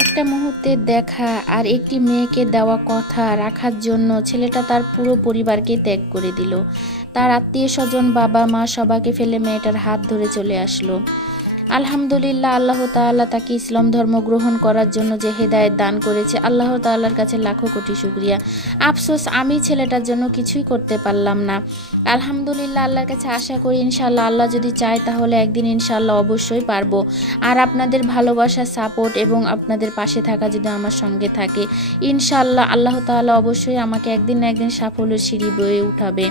একটা মুহূর্তের দেখা আর একটি মেয়েকে দেওয়া কথা রাখার জন্য ছেলেটা তার পুরো পরিবারকে ত্যাগ করে দিল। তার আত্মীয় স্বজন, বাবা মা সবাইকে ফেলে মেয়েটার হাত ধরে চলে আসলো। আলহামদুলিল্লাহ, আল্লাহ তাআলা তাকে ইসলাম ধর্ম গ্রহণ করার জন্য যে হেদায়েত দান করেছে, আল্লাহ তাআলার কাছে লাখো কোটি শুকরিয়া। আফসোস, আমি ছেলেটার জন্য কিছুই করতে পারলাম না। আলহামদুলিল্লাহ, আল্লাহর কাছে আশা করি ইনশাআল্লাহ আল্লাহ যদি চায় তাহলে একদিন ইনশাআল্লাহ অবশ্যই পারবো। আর আপনাদের ভালোবাসা, সাপোর্ট এবং আপনাদের পাশে থাকা যদি আমার সঙ্গে থাকে, ইনশাআল্লাহ আল্লাহ তাআলা অবশ্যই আমাকে একদিন না একদিন সাফল্যের সিঁড়ি বয়ে উঠাবে।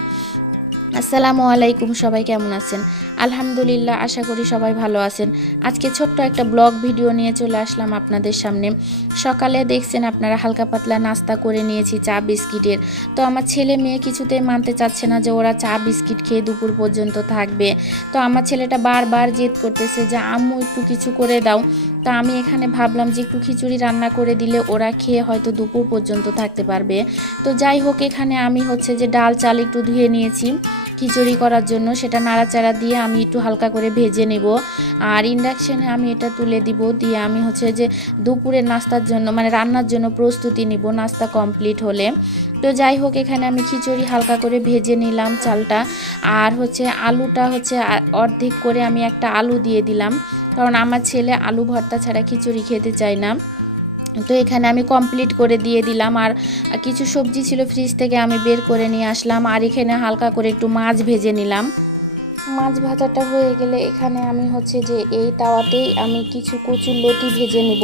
আসসালামু আলাইকুম, সবাই কেমন আছেন? আলহামদুলিল্লাহ, আশা করি সবাই ভালো আছেন। আজকে ছোট্ট একটা ব্লগ ভিডিও নিয়ে চলে আসলাম আপনাদের সামনে। সকালে দেখছেন আপনারা হালকা পাতলা নাস্তা করে নিয়েছি চা বিস্কিটের। তো আমার ছেলে মেয়ে কিছুতেই মানতে চাচ্ছে না যে ওরা চা বিস্কিট খেয়ে দুপুর পর্যন্ত থাকবে। তো আমার ছেলেটা বারবার জেদ করতেছে যে আম্মু একটু কিছু করে দাও। তো আমি এখানে ভাবলাম যে একটু খিচুড়ি রান্না করে দিলে ওরা খেয়ে হয়তো দুপুর পর্যন্ত থাকতে পারবে। তো যাই হোক, এখানে আমি হচ্ছে যে ডাল চাল একটু ধুয়ে নিয়েছি খিচুড়ি করার জন্য। সেটা নাড়াচাড়া দিয়ে আমি একটু হালকা করে ভেজে নেব। আর ইন্ডাকশানে আমি এটা তুলে দিব, দিয়ে আমি হচ্ছে যে দুপুরের নাস্তার জন্য মানে রান্নার জন্য প্রস্তুতি নিব নাস্তা কমপ্লিট হলে। তো যাই হোক, এখানে আমি খিচুড়ি হালকা করে ভেজে নিলাম চালটা। আর হচ্ছে আলুটা হচ্ছে অর্ধেক করে আমি একটা আলু দিয়ে দিলাম, কারণ আমার ছেলে আলু ভর্তা ছাড়া খিচুড়ি খেতে চায় না। তো এখানে আমি কমপ্লিট করে দিয়ে দিলাম। আর কিছু সবজি ছিল ফ্রিজ থেকে আমি বের করে নিয়ে আসলাম। আর এখানে হালকা করে একটু মাছ ভেজে নিলাম। মাছ ভাজাটা হয়ে গেলে এখানে আমি হচ্ছে যে এই তাওয়াতেই আমি কিছু কচুর লতি ভেজে নিব।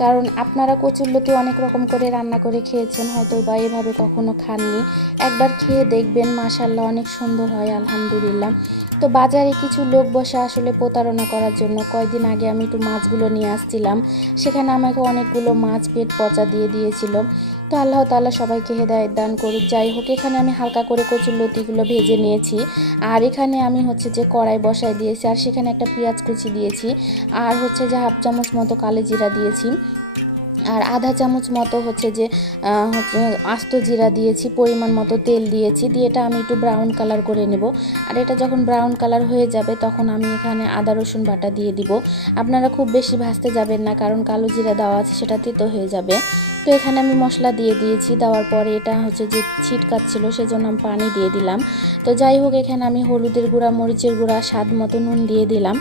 কারণ আপনারা কচুর লতি অনেক রকম করে রান্না করে খেয়েছেন হয়তো, বা এভাবে কখনো খাননি। একবার খেয়ে দেখবেন, মাশাআল্লাহ অনেক সুন্দর হয় আলহামদুলিল্লাহ। তো বাজারে কিছু লোক বসে আসলে প্রতারণা করার জন্য কয়েকদিন আগে আমি একটু মাছগুলো নিয়ে আসছিলাম, সেখানে আমাকে অনেকগুলো মাছ পেট পচা দিয়ে দিয়েছিল। তো আল্লাহ তাআলা সবাইকে হেদায়েত দান করুক। যাই হোক, এখানে আমি হালকা করে কচুর লতিগুলো ভেজে নিয়েছি। আর এখানে আমি হচ্ছে যে কড়াই বসাই দিয়েছি, আর সেখানে একটা পেঁয়াজ কুচি দিয়েছি, আর হচ্ছে যে হাফ চামচ মতো কালো জিরা দিয়েছি, আর আধা চামচ মতো হচ্ছে যে হচ্ছে আস্ত জিরা দিয়েছি, পরিমাণ মতো তেল দিয়েছি, দিয়ে এটা আমি একটু ব্রাউন কালার করে নেব। আর এটা যখন ব্রাউন কালার হয়ে যাবে তখন আমি এখানে আদা রসুন বাটা দিয়ে দিব। আপনারা খুব বেশি ভাজতে যাবেন না, কারণ কালো জিরা দেওয়া আছে সেটা তেতো হয়ে যাবে। তো এখানে আমি মশলা দিয়ে দিয়েছি, দেওয়ার পরে এটা হচ্ছে যে ছিটকাচ্ছিল সেজন্য আমি পানি দিয়ে দিলাম। তো যাই হোক, এখানে আমি হলুদের গুঁড়া, মরিচের গুঁড়া, স্বাদ মতো নুন দিয়ে দিলাম।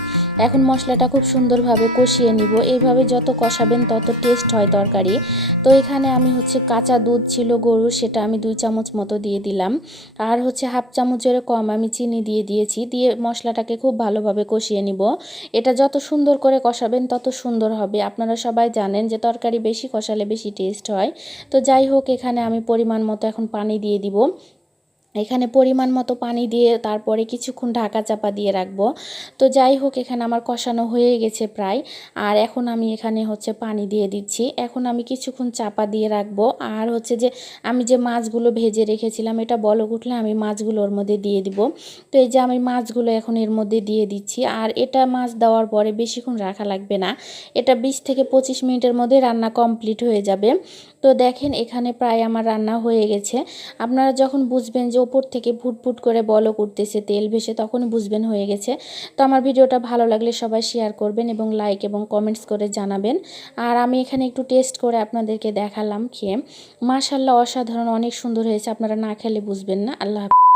এখন মশলাটা খুব সুন্দরভাবে কষিয়ে নিব। এইভাবে যত কষাবেন তত টেস্ট হয় তরকারি। তো এখানে আমি হচ্ছে কাঁচা দুধ ছিল গরুর, সেটা আমি 2 চামচ মতো দিয়ে দিলাম। আর হচ্ছে হাফ চামচের কম আমি চিনি দিয়ে দিয়েছি, দিয়ে মশলাটাকে খুব ভালোভাবে কষিয়ে নিব। এটা যত সুন্দর করে কষাবেন তত সুন্দর হবে। আপনারা সবাই জানেন যে তরকারি বেশি কষালে বেশি টেস্ট হয়। তো যাই হোক, এখানে আমি পরিমাণ মতো এখন পানি দিয়ে দিব। এখানে পরিমাণ মতো পানি দিয়ে তারপরে কিছুক্ষণ ঢাকা চাপা দিয়ে রাখবো। তো যাই হোক, এখানে আমার কষানো হয়ে গেছে প্রায়। আর এখন আমি এখানে হচ্ছে পানি দিয়ে দিচ্ছি। এখন আমি কিছুক্ষণ চাপা দিয়ে রাখবো। আর হচ্ছে যে আমি যে মাছগুলো ভেজে রেখেছিলাম, এটা বলক উঠলে আমি মাছগুলো ওর মধ্যে দিয়ে দিব। তো এই যে আমি মাছগুলো এখন এর মধ্যে দিয়ে দিচ্ছি। আর এটা মাছ দেওয়ার পরে বেশিক্ষণ রাখা লাগবে না, এটা 20 থেকে 25 মিনিটের মধ্যে রান্না কমপ্লিট হয়ে যাবে। তো দেখেন, এখানে প্রায় আমার রান্না হয়ে গেছে। আপনারা যখন বুঝবেন যে ওপর থেকে ফুটফুট করে বলক উঠতেছে, তেল ভেসে, তখনই বুঝবেন হয়ে গেছে। তো আমার ভিডিওটা ভালো লাগলে সবাই শেয়ার করবেন এবং লাইক এবং কমেন্টস করে জানাবেন। আর আমি এখানে একটু টেস্ট করে আপনাদেরকে দেখালাম খেয়ে। মাশাআল্লাহ অসাধারণ, অনেক সুন্দর হয়েছে। আপনারা না খেলে বুঝবেন না। আল্লাহ হাফেজ।